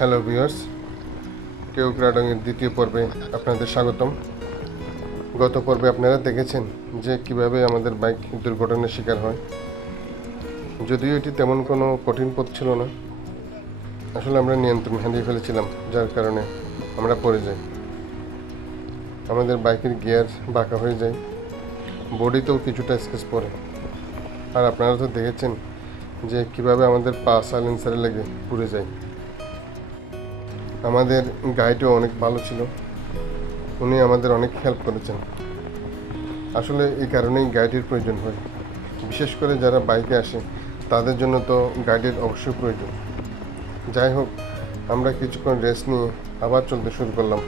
Hello viewers, কেউ ক্রাডংয়ের দ্বিতীয় পর্বে আপনাদের স্বাগতম। গত পর্বে আপনারা দেখেছেন যে কিভাবে আমাদের বাইক দুর্ঘটনার শিকার হয়। যদিও এটি তেমন কোনো কঠিন পথ ছিল না, আসলে আমরা নিয়ন্ত্রণ হারিয়ে ফেলেছিলাম, যার কারণে আমরা পড়ে যাই। আমাদের বাইকের গিয়ার বাঁকা হয়ে যায়, বডিতেও কিছুটা স্কেচ পড়ে। আর আপনারা তো দেখেছেন যে কিভাবে আমাদের পা সাইলেন্সারে লেগে পুড়ে যায়। আমাদের গাইডও অনেক ভালো ছিল, উনি আমাদের অনেক হেল্প করেছেন। আসলে এই কারণেই গাইডের প্রয়োজন হয়, বিশেষ করে যারা বাইকে আসে তাদের জন্য তো গাইডের অবশ্যই প্রয়োজন। যাই হোক, আমরা কিছুক্ষণ রেস্ট নিয়ে আবার চলতে শুরু করলাম।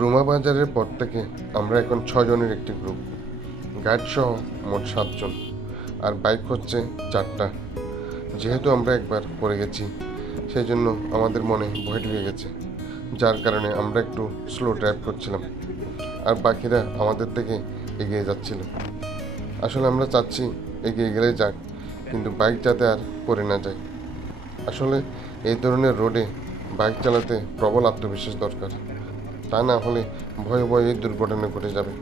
রুমা বাজারের পর থেকে আমরা এখন 6 জনের একটি গ্রুপ, গাইড সহ মোট 7 জন, আর বাইক হচ্ছে 4টা। যেহেতু আমরা একবার পড়ে গেছি, সেই জন্য আমাদের মনে ভয় ঢুকে গেছে, যার কারণে আমরা একটু স্লো ড্রাইভ করছিলাম, আর বাকিরা আমাদের থেকে এগিয়ে যাচ্ছিল। আসলে আমরা চাচ্ছি এগিয়ে গেলে যাক, কিন্তু বাইক যাতে আর পড়ে না যায়। আসলে এই ধরনের রোডে বাইক চালাতে প্রবল আত্মবিশ্বাস দরকার, তা না হলে ভয়ে ভয়ে দুর্ঘটনা ঘটে যাবে।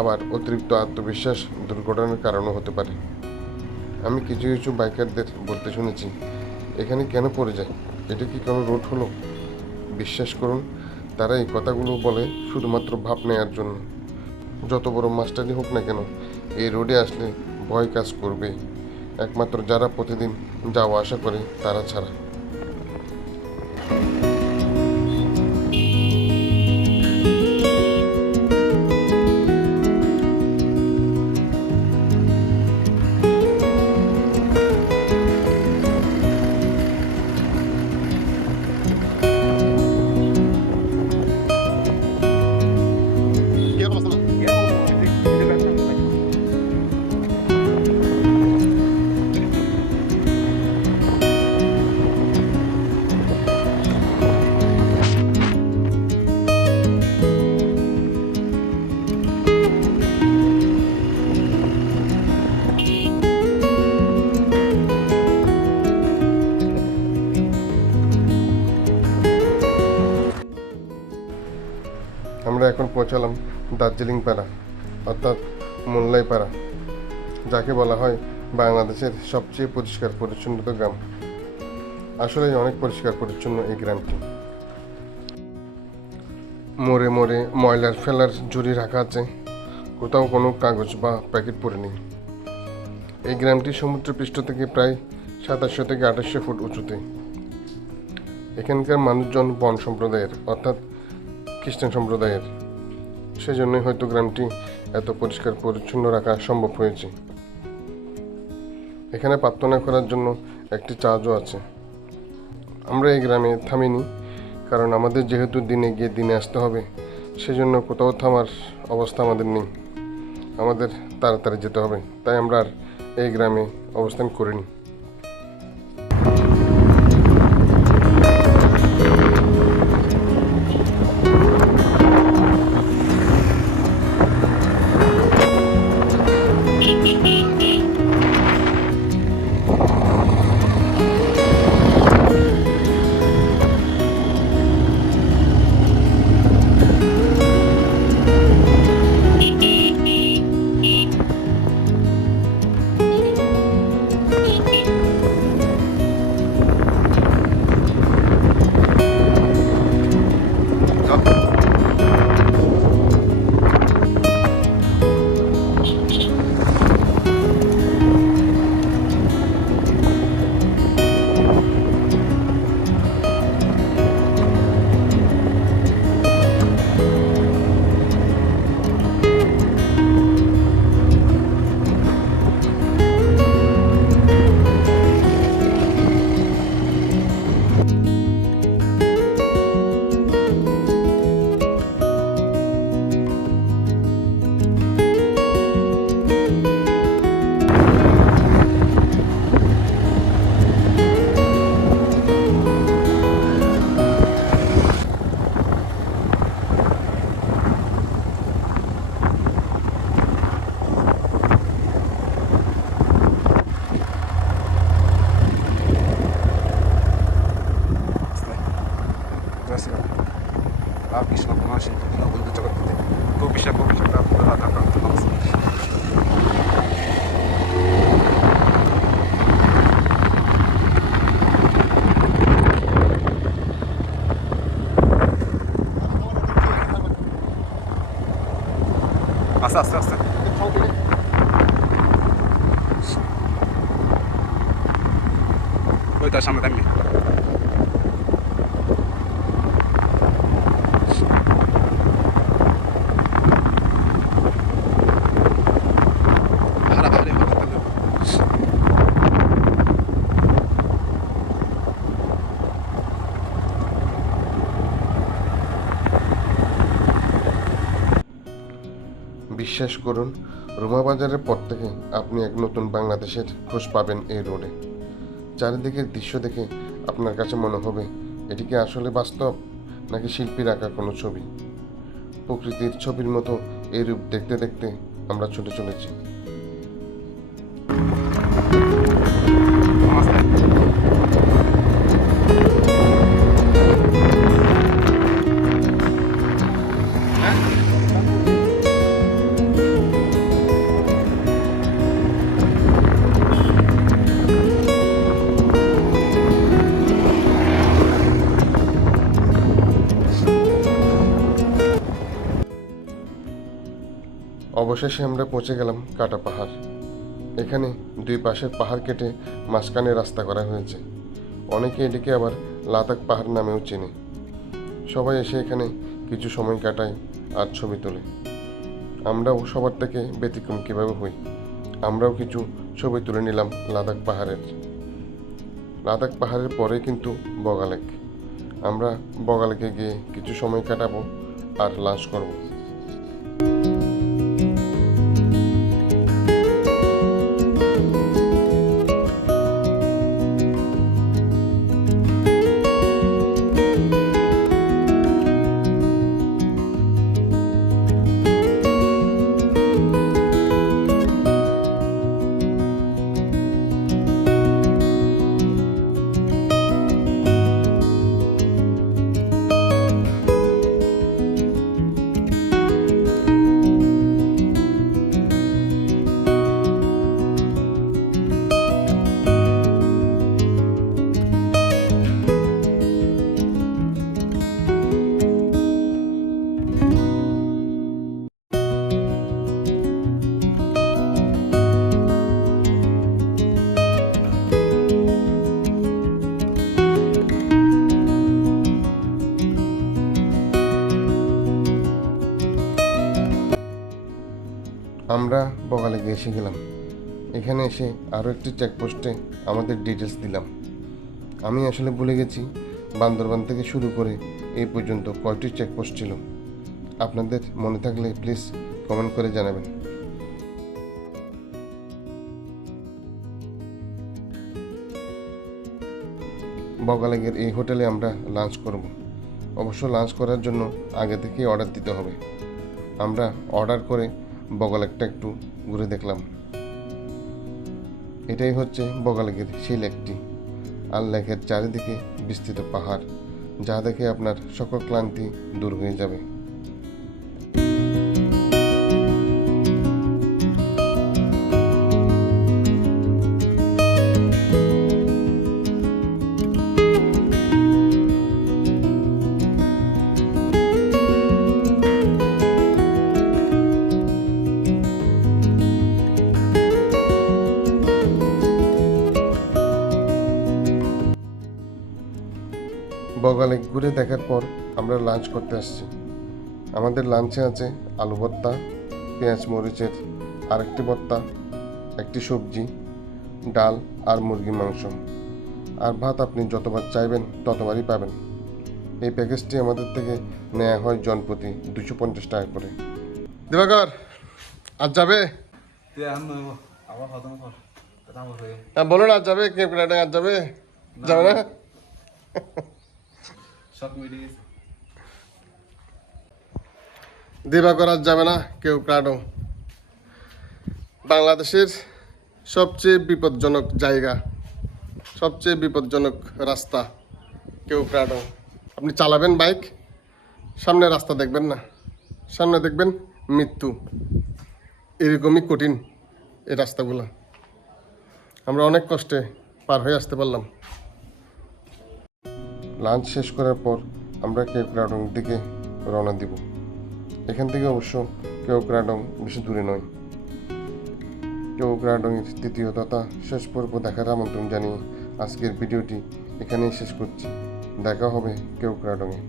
আবার অতিরিক্ত আত্মবিশ্বাস দুর্ঘটনার কারণও হতে পারে। আমি কিছু কিছু বাইকারদের বলতে শুনেছি, এখানে কেন পড়ে যায়, এটা কি কোনো রোড হলো? বিশ্বাস করুন, তারা এই কথাগুলো বলে শুধুমাত্র ভাব নেওয়ার জন্য। যত বড় মাস্টারই হোক না কেন, এই রোডে আসলে ভয় কাজ করবে, একমাত্র যারা প্রতিদিন যাওয়া আসা করে তারা ছাড়া। আমরা এখন পৌঁছালাম দার্জিলিং পাড়া, অর্থাৎ মোল্লাই পাড়া, যাকে বলা হয় বাংলাদেশের সবচেয়ে পরিষ্কার পরিচ্ছন্ন গ্রাম। আসলে অনেক পরিষ্কার পরিচ্ছন্ন এই গ্রামটি। মোড়ে মোড়ে ময়লার ফেলার ঝুড়ি রাখা আছে, কোথাও কোনো কাগজ বা প্যাকেট পড়ে নেই। এই গ্রামটি সমুদ্রপৃষ্ঠ থেকে প্রায় 2700 থেকে 2800 ফুট উঁচুতে। এখানকার মানুষজন বন সম্প্রদায়ের, অর্থাৎ খ্রিস্টান সম্প্রদায়ের, সেজন্যই হয়তো গ্রামটি এত পরিষ্কার পরিচ্ছন্ন রাখা সম্ভব হয়েছে। এখানে প্রার্থনা করার জন্য একটি চার্চও আছে। আমরা এই গ্রামে থামিনি, কারণ আমাদের যেহেতু দিনে গিয়ে দিনে আসতে হবে, সেজন্য কোথাও থামার অবস্থা আমাদের নেই, আমাদের তাড়াতাড়ি যেতে হবে, তাই আমরা আর এই গ্রামে অবস্থান করিনি। আস্তে আস্তে আস্তে ওই তার সামনে থাকবি বিশ্বাস করুন, রুমা বাজারের পর থেকে আপনি এক নতুন বাংলাদেশের খোঁজ পাবেন এই রোডে। চারিদিকের দৃশ্য দেখে আপনার কাছে মনে হবে এটি কি আসলে বাস্তব নাকি শিল্পীর আঁকা কোনো ছবি। প্রকৃতির ছবির মতো এই রূপ দেখতে দেখতে আমরা ছুটে চলেছি। অবশেষে আমরা পৌঁছে গেলাম কাটা পাহাড়। এখানে দুই পাশের পাহাড় কেটে মাঝখানে রাস্তা করা হয়েছে। অনেকে এটিকে আবার লাদাখ পাহাড় নামেও চেনে। সবাই এসে এখানে কিছু সময় কাটায় আর ছবি তোলে। আমরাও সবার থেকে ব্যতিক্রম কীভাবে হই, আমরাও কিছু ছবি তুলে নিলাম লাদাখ পাহাড়ের। লাদাখ পাহাড়ের পরে কিন্তু বগালেক। আমরা বগালেকে গিয়ে কিছু সময় কাটাবো আর লাঞ্চ করবো। আমরা বগালেকে এসে গেলাম। এখানে এসে আরও একটি চেকপোস্টে আমাদের ডিটেলস দিলাম। আমি আসলে ভুলে গেছি বান্দরবান থেকে শুরু করে এই পর্যন্ত কয়টি চেকপোস্ট ছিল। আপনাদের মনে থাকলে প্লিজ কমেন্ট করে জানাবেন। বগালেকের এই হোটেলে আমরা লাঞ্চ করব। অবশ্য লাঞ্চ করার জন্য আগে থেকেই অর্ডার দিতে হবে। আমরা অর্ডার করে বগালেকটা একটু ঘুরে দেখলাম। এটাই হচ্ছে বগালেকের সেই লেকটি। আর লেকের চারিদিকে বিস্তৃত পাহাড়, যা দেখে আপনার সকল ক্লান্তি দূর হয়ে যাবে। বগালেক ঘুরে দেখার পর আমরা লাঞ্চ করতে আসছি। আমাদের লাঞ্চে আছে আলু ভর্তা, পেঁয়াজ মরিচের আরেকটি ভর্তা, একটি সবজি, ডাল আর মুরগির মাংস আর ভাত। আপনি যতবার চাইবেন ততবারই পাবেন। এই প্যাকেজটি আমাদের থেকে নেওয়া হয় জনপ্রতি 250 টাকা করে। দিবাকর, আজ যাবে? হ্যাঁ বলুন, আজ যাবে? কেপ রাইডিং আজ যাবে? যাবে না? দিবাকর আজ যাবে না কেউ প্রাডো। বাংলাদেশের সবচেয়ে বিপজ্জনক জায়গা, সবচেয়ে বিপজ্জনক রাস্তা কেউ প্রাডো। আপনি চালাবেন বাইক, সামনে রাস্তা দেখবেন না, সামনে দেখবেন মৃত্যু। এরকমই কঠিন এই রাস্তাগুলো। আমরা অনেক কষ্টে পার হয়ে আসতে পারলাম। লাঞ্চ শেষ করার পর আমরা কেপ রাইডিং দিকে রওনা দিব। এখান থেকে অবশ্য কেওক্রাডং বেশি দূরে নয়। কেওক্রাডংয়ের তৃতীয় তথা শেষ পর্ব দেখার আমন্ত্রণ জানিয়ে আজকের ভিডিওটি এখানেই শেষ করছি। দেখা হবে কেওক্রাডংয়ে।